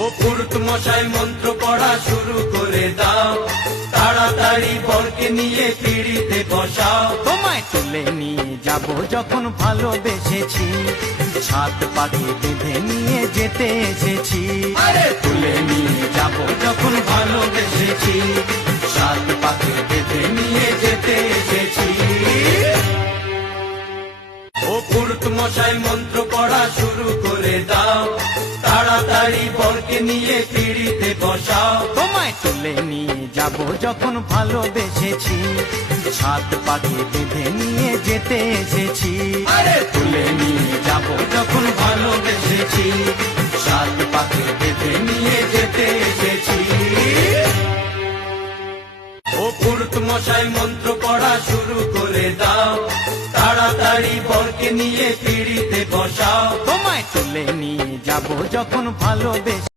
ও পুরুত মশাই মন্ত্র পড়া শুরু করে দাও, তাড়াতাড়ি বরকে নিয়ে পিড়িতে বসাও। তোমায় তুলে নিয়ে যাব যখন ভালোবেসেছি, সাত পাকে বেঁধে নিয়ে যেতে এসেছি। আরে তুলে নিয়ে যাব যখন ভালোবেসেছি, সাত পাকে বেঁধে নিয়ে যেতে এসেছি। ও পুরুত মশাই মন্ত্র পড়া শুরু করে দাও, তাড়াতাড়ি বরকে নিয়ে পিড়িতে বসাও। তোমায় তুলে নিয়ে যাব যখন ভালোবেসেছি, সাত পাকে বেঁধে নিয়ে যেতে এসেছি। আরে তুলে নিয়ে যাব যখন ভালোবেসেছি, সাত পাকে বেঁধে নিয়ে যেতে এসেছি। ও পুরুত মশাই মন্ত্র পড়া শুরু করে দাও, তাড়াতাড়ি বরকে নিয়ে পিড়িতে বসাও। তোমায় তুলে নিয়ে যাব যখন ভালোবেসে